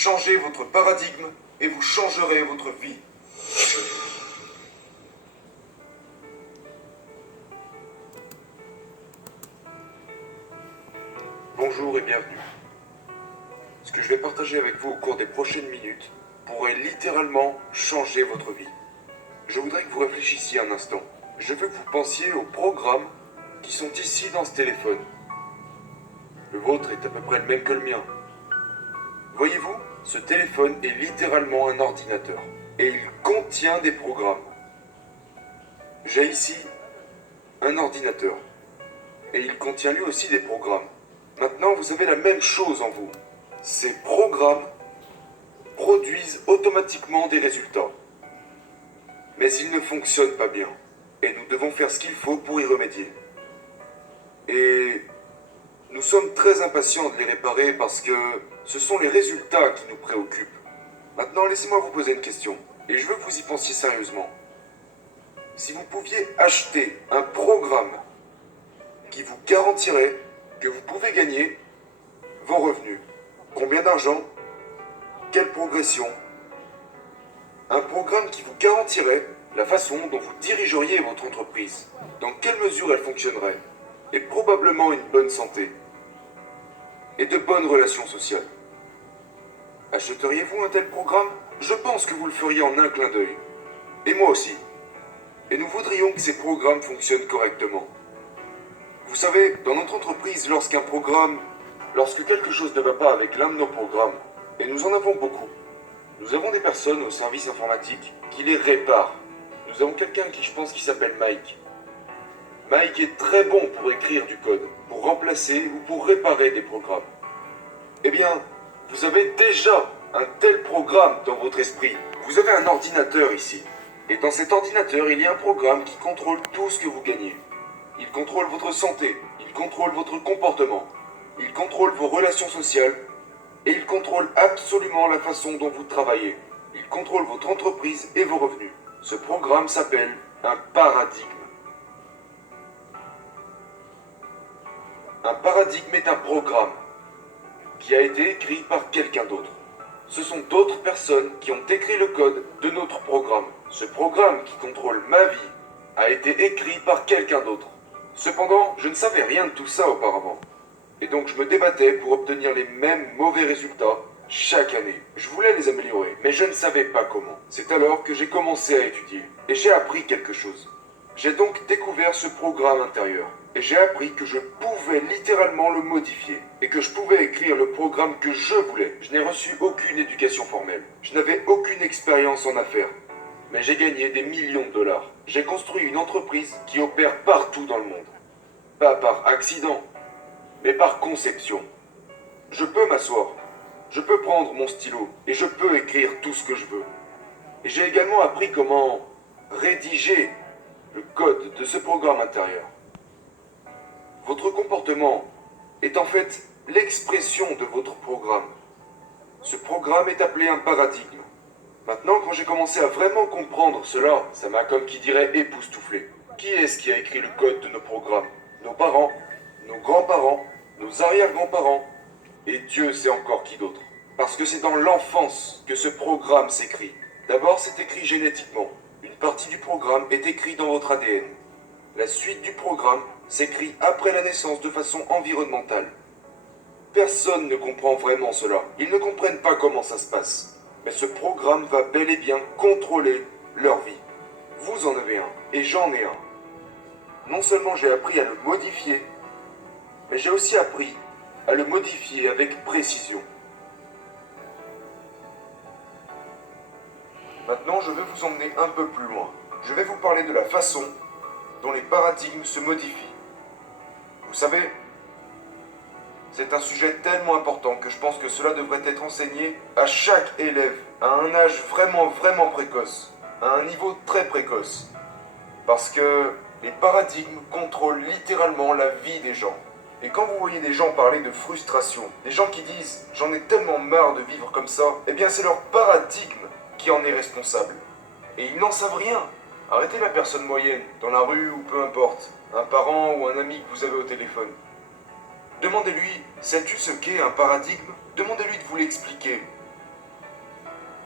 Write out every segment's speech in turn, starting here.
Changez votre paradigme et vous changerez votre vie. Bonjour et bienvenue. Ce que je vais partager avec vous au cours des prochaines minutes pourrait littéralement changer votre vie. Je voudrais que vous réfléchissiez un instant. Je veux que vous pensiez aux programmes qui sont ici dans ce téléphone. Le vôtre est à peu près le même que le mien. Voyez-vous, ce téléphone est littéralement un ordinateur et il contient des programmes. J'ai ici un ordinateur et il contient lui aussi des programmes. Maintenant, vous avez la même chose en vous. Ces programmes produisent automatiquement des résultats. Mais ils ne fonctionnent pas bien. Et nous devons faire ce qu'il faut pour y remédier. Et nous sommes très impatients de les réparer parce que ce sont les résultats qui nous préoccupent. Maintenant, laissez-moi vous poser une question. Et je veux que vous y pensiez sérieusement. Si vous pouviez acheter un programme qui vous garantirait que vous pouvez gagner vos revenus, combien d'argent, quelle progression, un programme qui vous garantirait la façon dont vous dirigeriez votre entreprise, dans quelle mesure elle fonctionnerait, et probablement une bonne santé, et de bonnes relations sociales. Achèteriez-vous un tel programme? Je pense que vous le feriez en un clin d'œil. Et moi aussi. Et nous voudrions que ces programmes fonctionnent correctement. Vous savez, dans notre entreprise, lorsque quelque chose ne va pas avec l'un de nos programmes, et nous en avons beaucoup, nous avons des personnes au service informatique qui les réparent. Nous avons quelqu'un qui, je pense, qui s'appelle Mike. Mike est très bon pour écrire du code, pour remplacer ou pour réparer des programmes. Eh bien, vous avez déjà un tel programme dans votre esprit. Vous avez un ordinateur ici. Et dans cet ordinateur, il y a un programme qui contrôle tout ce que vous gagnez. Il contrôle votre santé, il contrôle votre comportement, il contrôle vos relations sociales, et il contrôle absolument la façon dont vous travaillez. Il contrôle votre entreprise et vos revenus. Ce programme s'appelle un paradigme. Un paradigme est un programme qui a été écrit par quelqu'un d'autre. Ce sont d'autres personnes qui ont écrit le code de notre programme. Ce programme qui contrôle ma vie a été écrit par quelqu'un d'autre. Cependant, je ne savais rien de tout ça auparavant. Et donc je me débattais pour obtenir les mêmes mauvais résultats chaque année. Je voulais les améliorer, mais je ne savais pas comment. C'est alors que j'ai commencé à étudier. Et j'ai appris quelque chose. J'ai donc découvert ce programme intérieur. Et j'ai appris que je pouvais littéralement le modifier. Et que je pouvais écrire le programme que je voulais. Je n'ai reçu aucune éducation formelle. Je n'avais aucune expérience en affaires. Mais j'ai gagné des millions de dollars. J'ai construit une entreprise qui opère partout dans le monde. Pas par accident, mais par conception. Je peux m'asseoir, je peux prendre mon stylo et je peux écrire tout ce que je veux. Et j'ai également appris comment rédiger le code de ce programme intérieur. Votre comportement est en fait l'expression de votre programme. Ce programme est appelé un paradigme. Maintenant, quand j'ai commencé à vraiment comprendre cela, ça m'a comme qui dirait époustouflé. Qui est-ce qui a écrit le code de nos programmes? Nos parents, nos grands-parents, nos arrière-grands-parents, et Dieu sait encore qui d'autre. Parce que c'est dans l'enfance que ce programme s'écrit. D'abord, c'est écrit génétiquement. Une partie du programme est écrite dans votre ADN. La suite du programme s'écrit après la naissance de façon environnementale. Personne ne comprend vraiment cela. Ils ne comprennent pas comment ça se passe. Mais ce programme va bel et bien contrôler leur vie. Vous en avez un, et j'en ai un. Non seulement j'ai appris à le modifier, mais j'ai aussi appris à le modifier avec précision. Maintenant, je vais vous emmener un peu plus loin. Je vais vous parler de la façon dont les paradigmes se modifient. Vous savez, c'est un sujet tellement important que je pense que cela devrait être enseigné à chaque élève, à un âge vraiment précoce, à un niveau très précoce. Parce que les paradigmes contrôlent littéralement la vie des gens. Et quand vous voyez des gens parler de frustration, des gens qui disent « j'en ai tellement marre de vivre comme ça », eh bien c'est leur paradigme qui en est responsable. Et ils n'en savent rien. Arrêtez la personne moyenne, dans la rue ou peu importe, un parent ou un ami que vous avez au téléphone. Demandez-lui « sais-tu ce qu'est un paradigme ?» Demandez-lui de vous l'expliquer.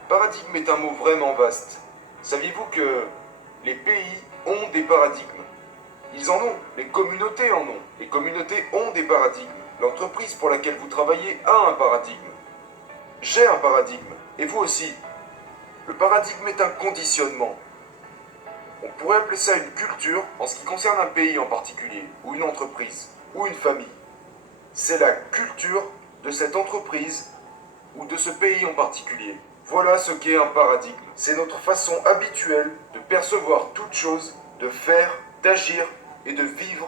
Paradigme est un mot vraiment vaste. Saviez-vous que les pays ont des paradigmes? Ils en ont, les communautés en ont. Les communautés ont des paradigmes. L'entreprise pour laquelle vous travaillez a un paradigme. J'ai un paradigme, et vous aussi. Le paradigme est un conditionnement. On pourrait appeler ça une culture en ce qui concerne un pays en particulier, ou une entreprise, ou une famille. C'est la culture de cette entreprise ou de ce pays en particulier. Voilà ce qu'est un paradigme. C'est notre façon habituelle de percevoir toute chose, de faire, d'agir et de vivre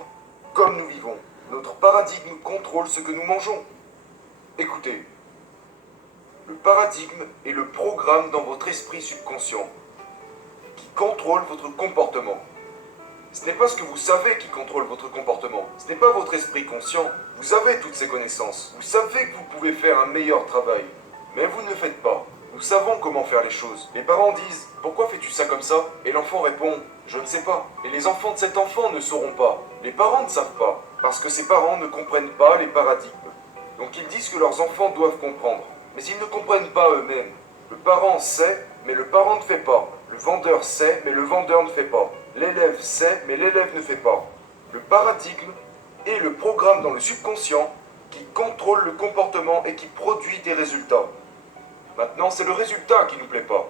comme nous vivons. Notre paradigme contrôle ce que nous mangeons. Écoutez, le paradigme est le programme dans votre esprit subconscient qui contrôle votre comportement. Ce n'est pas ce que vous savez qui contrôle votre comportement. Ce n'est pas votre esprit conscient. Vous avez toutes ces connaissances. Vous savez que vous pouvez faire un meilleur travail. Mais vous ne le faites pas. Nous savons comment faire les choses. Les parents disent « Pourquoi fais-tu ça comme ça ?» Et l'enfant répond « Je ne sais pas. » Et les enfants de cet enfant ne sauront pas. Les parents ne savent pas. Parce que ces parents ne comprennent pas les paradigmes. Donc ils disent que leurs enfants doivent comprendre. Mais ils ne comprennent pas eux-mêmes. Le parent sait, mais le parent ne fait pas. Le vendeur sait, mais le vendeur ne fait pas. L'élève sait, mais l'élève ne fait pas. Le paradigme est le programme dans le subconscient qui contrôle le comportement et qui produit des résultats. Maintenant, c'est le résultat qui ne nous plaît pas.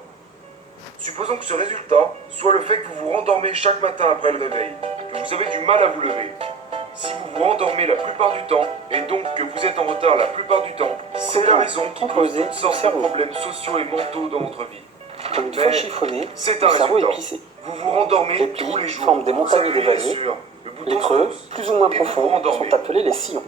Supposons que ce résultat soit le fait que vous vous rendormez chaque matin après le réveil, que vous avez du mal à vous lever. Si vous vous rendormez la plupart du temps, et donc que vous êtes en retard la plupart du temps, c'est la raison qui cause toutes sortes de problèmes sociaux et mentaux dans votre vie. Comme une fois chiffonné, c'est le un cerveau est résultat. plissé. Vous vous rendormez Les plis tous les jours. forment des montagnes Vous appuyez d'évaliers. sur le bouton Les creux, snooze plus ou moins et vous vous profonds, rendormez. sont appelés les sillons.